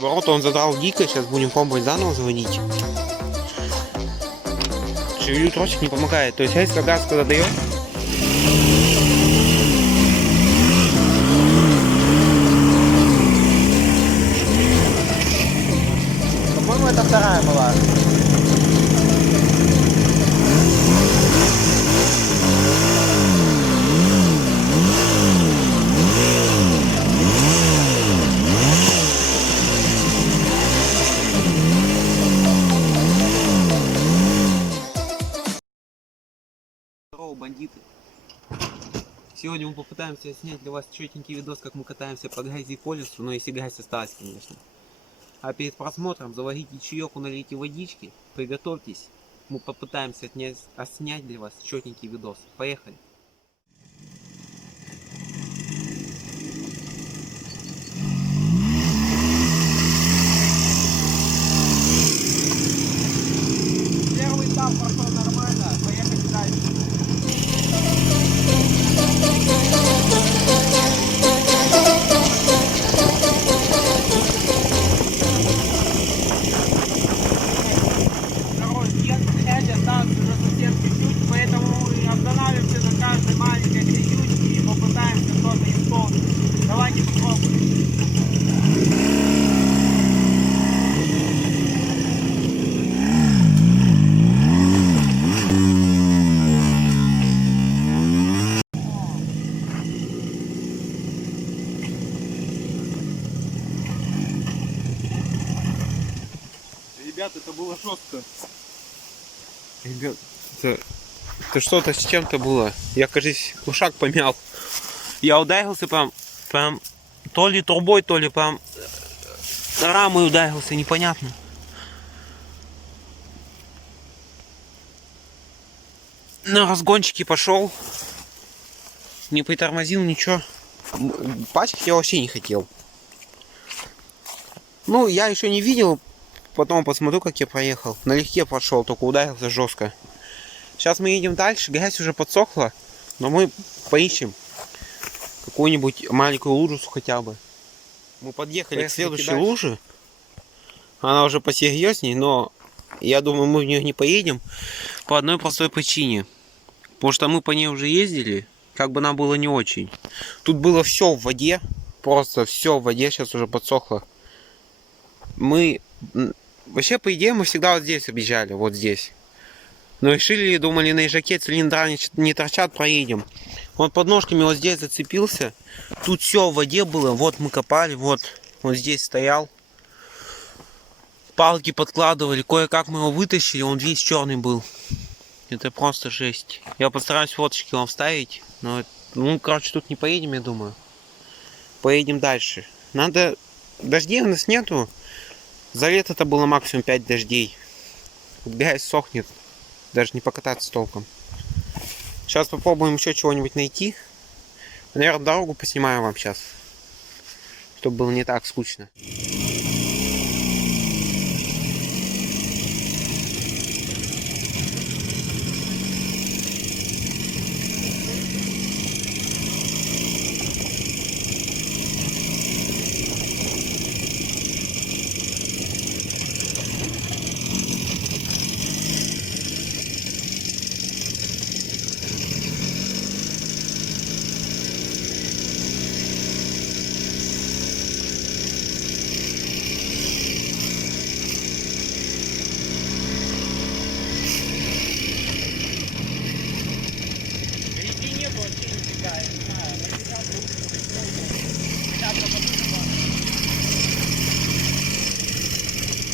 Ворота он задрал дико, сейчас будем пробовать заново звонить. Шевелю тросик, не помогает. То есть резко газ когда дает. По-моему, это вторая была. Здорово, бандиты. Сегодня мы попытаемся снять для вас четенький видос, как мы катаемся по грязи по лесу, но если грязь осталась, конечно. А перед просмотром заварите чаек, налейте водички, приготовьтесь. Мы попытаемся снять для вас четенький видос. Поехали. Первый этап прошел нормально, поехали дальше. Давайте попробуем. Ребят, это было жестко. Ребят, это что-то с чем-то было. Я, кажется, кушак помял. Я ударился прям то ли трубой, то ли прям рамой ударился, непонятно. На разгончике пошел, не притормозил, ничего. Пачкать я вообще не хотел. Ну, я еще не видел, потом посмотрю, как я проехал. Налегке пошел, только ударился жестко. Сейчас мы едем дальше, грязь уже подсохла, но мы поищем какую-нибудь маленькую лужу хотя бы. Мы подъехали к следующей луже. Она уже посерьезней, но я думаю, мы в нее не поедем по одной простой причине. Потому что мы по ней уже ездили, как бы нам было не очень. Тут было все в воде, просто все в воде, сейчас уже подсохло. Мы вообще, по идее, мы всегда вот здесь объезжали, вот здесь. Но решили, думали, на езжаке цилиндра не торчат, проедем. Он под ножками вот здесь зацепился. Тут все в воде было. Вот мы копали, вот он здесь стоял. Палки подкладывали. Кое-как мы его вытащили, он весь черный был. Это просто жесть. Я постараюсь фоточки вам вставить. Но, ну, короче, тут не поедем, я думаю. Поедем дальше. Надо... Дождей у нас нету. За лето-то было максимум 5 дождей. Грязь сохнет. Даже не покататься толком. Сейчас попробуем еще чего-нибудь найти. Наверное, дорогу поснимаю вам сейчас. Чтобы было не так скучно.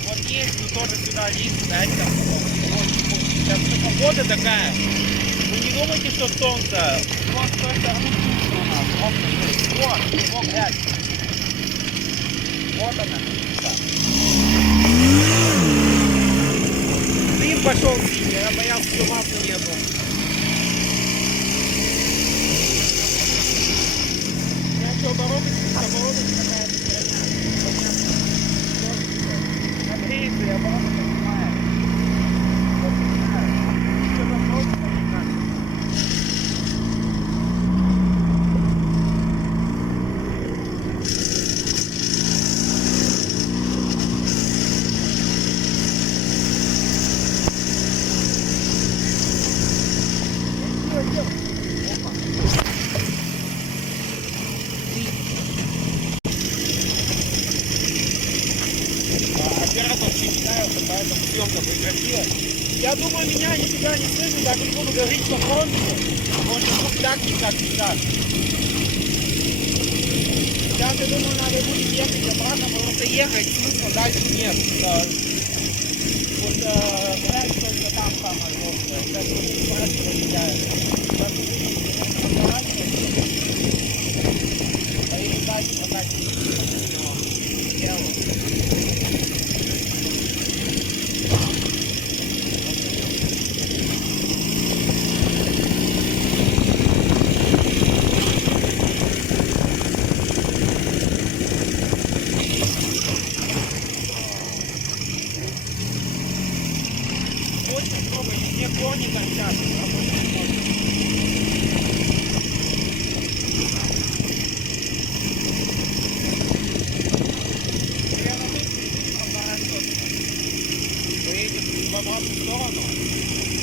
Вот есть, но тоже сюда лист, дать там. Сейчас погода такая. Вы не думайте, что солнце. Вот с той стороны у нас. Вот грязь. Вот она. Дым пошел синий, я боялся, что масла нету. Оборудование какая-то херня. Нагреется и оборудование снимает. Вот не знаю. Что там просто не так. поэтому съемка будет красивая. Я думаю, меня нифига не слышно, так и буду говорить по фронту. Может, звук так, не как сейчас. Сейчас, я думаю, надо будет ехать обратно, потому что ехать смысла дальше нет. Вот грязь только там самая жесткая. Сейчас вот грязь проезжает. Сейчас поедем дальше, покатим. Очень много, везде кони торчат, работать не можно. Примерно тут оборачиваться. Поедем в обратную сторону.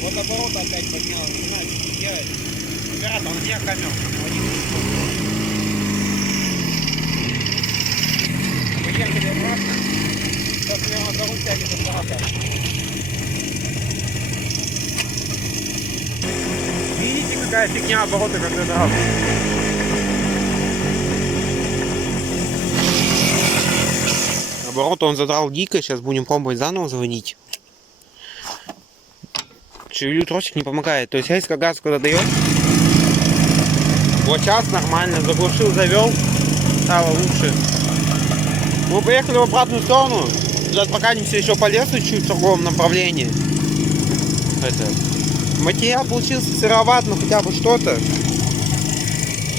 Вот оборот опять поднял, не знаю, что делать. Оператор, он где камер? Поехали обратно. Сейчас прямо за руль тянет оператор. Видите, какая фигня обороты, как задрал? Обороты он задрал дико, сейчас будем пробовать заново заводить. Шевелю тросик, не помогает. То есть резко газ когда дает. Вот сейчас нормально, заглушил, завел, стало лучше. Мы поехали в обратную сторону. Сейчас прокатимся еще по лесу чуть в другом направлении. Материал получился сыроват, но хотя бы что-то.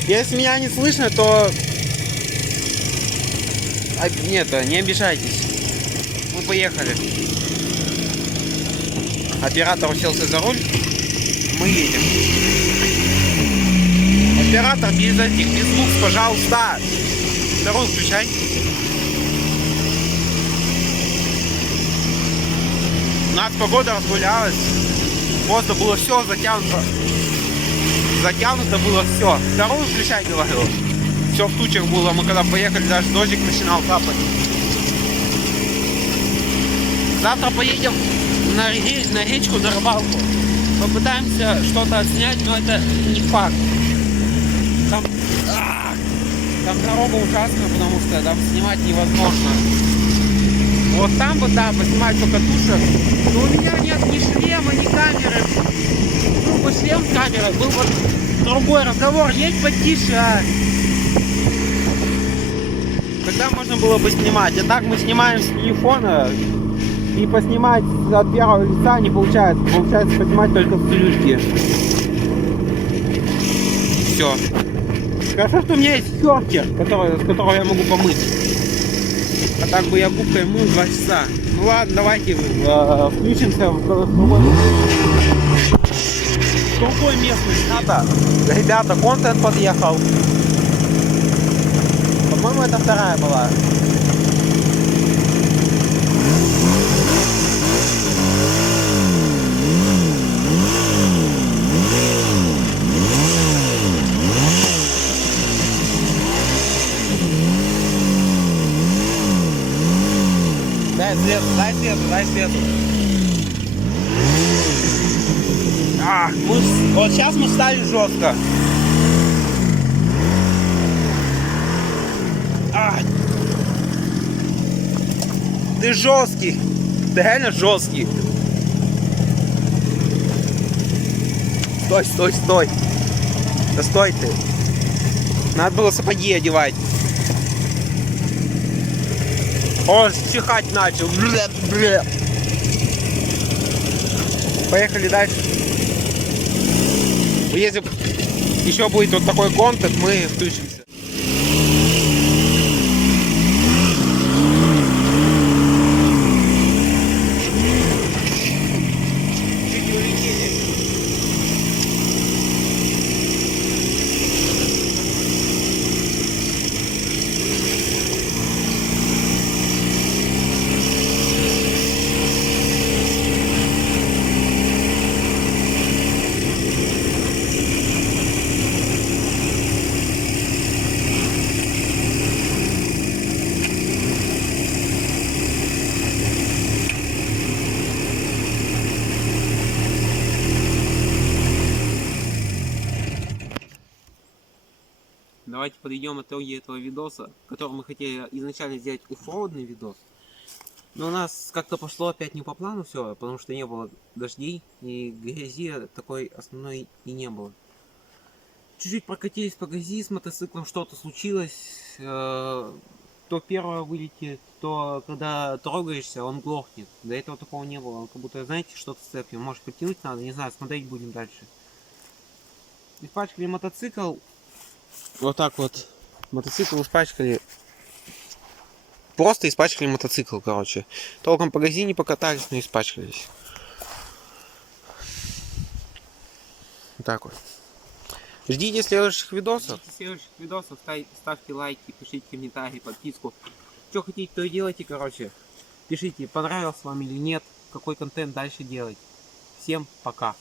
Если меня не слышно, то... Нет, не обижайтесь. Мы поехали. Оператор уселся за руль. Мы едем. Оператор, без этих, без звук, пожалуйста. Вторую включай. У нас погода разгулялась. Просто было все затянуто. Затянуто было все. Вторую включай, говорю. Все в тучах было. Мы когда поехали, даже дождик начинал капать. Завтра поедем на речку, на рыбалку. Попытаемся что-то отснять, но это не факт. Там дорога ужасная, потому что там снимать невозможно. Вот там бы, да, поснимать по катушек. Но у меня нет ни шлема, ни камеры. Был бы шлем с камерой, был бы другой разговор. Едь потише, а. Тогда можно было бы снимать. А так мы снимаем с телефона. И поснимать от первого лица не получается. Получается поснимать только с целюшки. Все. Хорошо, что у меня есть хёртер, с которого я могу помыть. А так бы я губкой мыл 2 часа. Ну ладно, давайте включимся в другой местности. Ребята, контент подъехал. По-моему, это вторая была. Дай свету. Вот сейчас мы стали жестко. Ты жесткий. Ты реально жесткий. Стой. Да стой ты. Надо было сапоги одевать. Он чихать начал. Поехали дальше. Если еще будет вот такой контент, мы включимся. Чуть не улетели. давайте подведем итоги этого видоса, который мы хотели изначально сделать оффроудный видос. Но у нас как-то пошло опять не по плану все, потому что не было дождей и грязи такой основной и не было. Чуть-чуть прокатились по грязи с мотоциклом, что-то случилось. То первое вылетит, то когда трогаешься, он глохнет. До этого такого не было. Он как будто, знаете, что-то с цепью. Может подтянуть надо, не знаю, смотреть будем дальше. Испачкали мотоцикл. Вот так вот. Мотоцикл испачкали. Просто испачкали мотоцикл, короче. Толком по грязи не покатались, но испачкались. Вот так вот. Ждите следующих видосов. Ставьте лайки, пишите комментарии, подписку. Что хотите, то и делайте, короче. Пишите, понравился вам или нет, какой контент дальше делать. Всем пока.